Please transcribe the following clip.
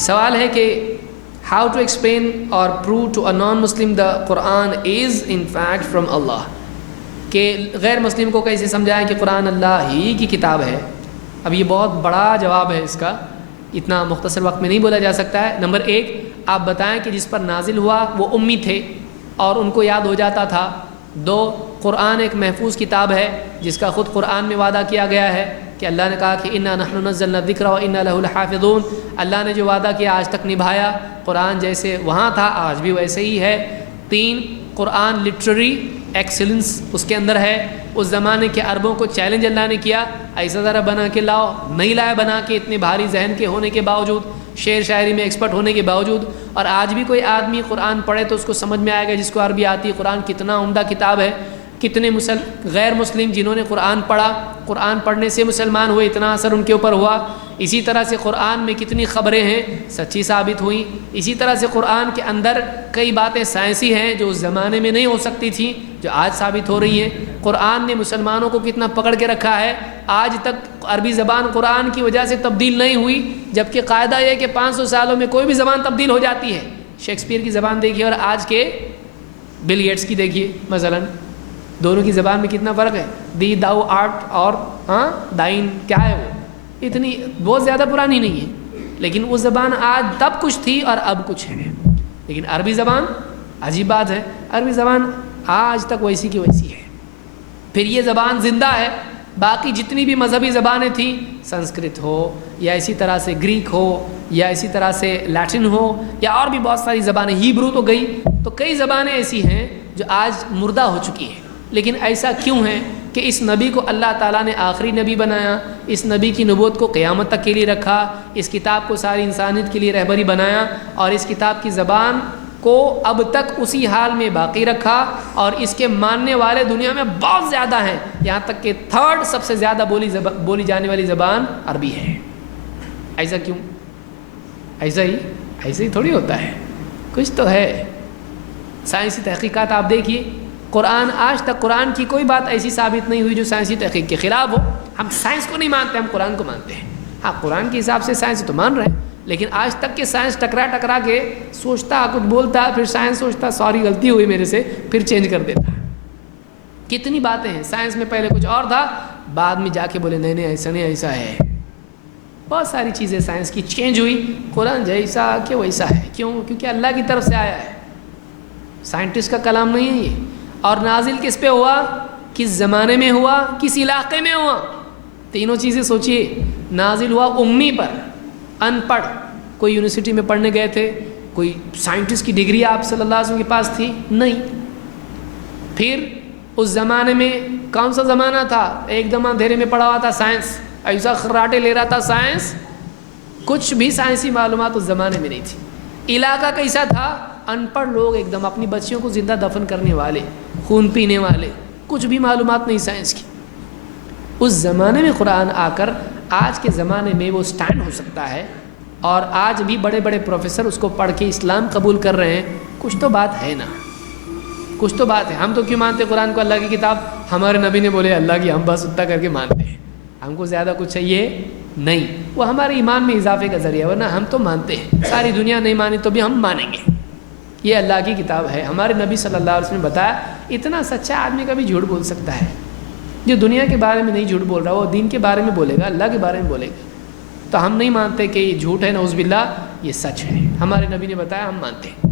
سوال ہے کہ ہاؤ ٹو ایکسپلین اور prove to a non Muslim the Quran is in fact from Allah, کہ غیر مسلم کو کیسے سمجھائیں کہ قرآن اللہ ہی کی کتاب ہے۔ اب یہ بہت بڑا جواب ہے، اس کا اتنا مختصر وقت میں نہیں بولا جا سکتا ہے۔ نمبر 1، آپ بتائیں کہ جس پر نازل ہوا وہ امی تھے اور ان کو یاد ہو جاتا تھا۔ 2، قرآن ایک محفوظ کتاب ہے جس کا خود قرآن میں وعدہ کیا گیا ہے کہ اللہ نے کہا کہ انا نحن نزلنا الذکر و انا لہ لحافظون۔ اللہ نے جو وعدہ کیا آج تک نبھایا، قرآن جیسے وہاں تھا آج بھی ویسے ہی ہے۔ 3، قرآن لٹریری ایکسلنس اس کے اندر ہے۔ اس زمانے کے عربوں کو چیلنج اللہ نے کیا، ایسا ذرا بنا کے لاؤ، نہیں لایا بنا کے، اتنے بھاری ذہن کے ہونے کے باوجود، شعر شاعری میں ایکسپرٹ ہونے کے باوجود۔ اور آج بھی کوئی آدمی قرآن پڑھے تو اس کو سمجھ میں آئے گا، جس کو عربی آتی ہے، قرآن کتنا عمدہ کتاب ہے۔ کتنے غیر مسلم جنہوں نے قرآن پڑھا، قرآن پڑھنے سے مسلمان ہوئے، اتنا اثر ان کے اوپر ہوا۔ اسی طرح سے قرآن میں کتنی خبریں ہیں سچی ثابت ہوئیں۔ اسی طرح سے قرآن کے اندر کئی باتیں سائنسی ہیں جو اس زمانے میں نہیں ہو سکتی تھیں، جو آج ثابت ہو رہی ہیں۔ قرآن نے مسلمانوں کو کتنا پکڑ کے رکھا ہے، آج تک عربی زبان قرآن کی وجہ سے تبدیل نہیں ہوئی، جبکہ قاعدہ یہ کہ 500 سالوں میں کوئی بھی زبان تبدیل ہو جاتی ہے۔ شیکسپیئر کی زبان دیکھیے اور آج کے بل گیٹس کی دیکھیے مثلاً، دونوں کی زبان میں کتنا فرق ہے۔ دی داؤ آرٹ اور دائن، کیا ہے وہ؟ اتنی بہت زیادہ پرانی نہیں ہے، لیکن وہ زبان آج تب کچھ تھی اور اب کچھ ہے۔ لیکن عربی زبان عجیب بات ہے، عربی زبان آج تک ویسی کی ویسی ہے۔ پھر یہ زبان زندہ ہے۔ باقی جتنی بھی مذہبی زبانیں تھیں، سنسکرت ہو یا اسی طرح سے گریک ہو یا اسی طرح سے لیٹن ہو یا اور بھی بہت ساری زبانیں، ہیبرو تو گئی، تو کئی زبانیں ایسی ہیں جو آج مردہ ہو چکی ہیں۔ لیکن ایسا کیوں ہے کہ اس نبی کو اللہ تعالیٰ نے آخری نبی بنایا، اس نبی کی نبوت کو قیامت تک کے لیے رکھا، اس کتاب کو ساری انسانیت کے لیے رہبری بنایا، اور اس کتاب کی زبان کو اب تک اسی حال میں باقی رکھا، اور اس کے ماننے والے دنیا میں بہت زیادہ ہیں، یہاں تک کہ 3rd سب سے زیادہ بولی جانے والی زبان عربی ہے۔ ایسا کیوں؟ ایسا ہی تھوڑی ہوتا ہے، کچھ تو ہے۔ سائنسی تحقیقات آپ دیکھیے، قرآن آج تک قرآن کی کوئی بات ایسی ثابت نہیں ہوئی جو سائنسی تحقیق کے خلاف ہو۔ ہم سائنس کو نہیں مانتے، ہم قرآن کو مانتے ہیں۔ ہاں، قرآن کے حساب سے سائنس تو مان رہے ہیں، لیکن آج تک کہ سائنس ٹکرا کے سوچتا کچھ بولتا، پھر سائنس سوچتا سوری غلطی ہوئی میرے سے، پھر چینج کر دیتا۔ کتنی باتیں ہیں، سائنس میں پہلے کچھ اور تھا، بعد میں جا کے بولے نہیں ایسا نہیں، ایسا ہے۔ بہت ساری چیزیں سائنس کی چینج ہوئی، قرآن جیسا کہ ویسا ہے۔ کیوں؟ کیونکہ اللہ کی طرف سے آیا ہے، سائنٹسٹ کا کلام نہیں ہے یہ۔ اور نازل کس پہ ہوا، کس زمانے میں ہوا، کس علاقے میں ہوا، تینوں چیزیں سوچئے۔ نازل ہوا امی پر، ان پڑھ، کوئی یونیورسٹی میں پڑھنے گئے تھے، کوئی سائنٹسٹ کی ڈگری آپ صلی اللہ علیہ وسلم کے پاس تھی؟ نہیں۔ پھر اس زمانے میں کون سا زمانہ تھا؟ ایک دم اندھیرے میں پڑا ہوا تھا سائنس، ایسا خراٹے لے رہا تھا سائنس، کچھ بھی سائنسی معلومات اس زمانے میں نہیں تھی۔ علاقہ کیسا تھا؟ ان پڑھ لوگ، ایک دم اپنی بچیوں کو زندہ دفن کرنے والے، خون پینے والے، کچھ بھی معلومات نہیں سائنس کی۔ اس زمانے میں قرآن آ کر آج کے زمانے میں وہ سٹینڈ ہو سکتا ہے، اور آج بھی بڑے بڑے پروفیسر اس کو پڑھ کے اسلام قبول کر رہے ہیں۔ کچھ تو بات ہے نا، کچھ تو بات ہے۔ ہم تو کیوں مانتے قرآن کو اللہ کی کتاب؟ ہمارے نبی نے بولے اللہ کی، ہم بس اتنا کر کے مانتے ہیں، ہم کو زیادہ کچھ چاہیے نہیں۔ وہ ہمارے ایمان میں اضافے کا ذریعہ، ورنہ ہم تو مانتے ہیں، ساری دنیا نہیں مانی تو بھی ہم مانیں گے۔ یہ اللہ کی کتاب ہے، ہمارے نبی صلی اللہ علیہ وسلم نے بتایا۔ اتنا سچا آدمی کبھی جھوٹ بول سکتا ہے؟ جو دنیا کے بارے میں نہیں جھوٹ بول رہا، وہ دین کے بارے میں بولے گا، اللہ کے بارے میں بولے گا۔ تو ہم نہیں مانتے کہ یہ جھوٹ ہے، نعوذ باللہ، یہ سچ ہے، ہمارے نبی نے بتایا، ہم مانتے ہیں۔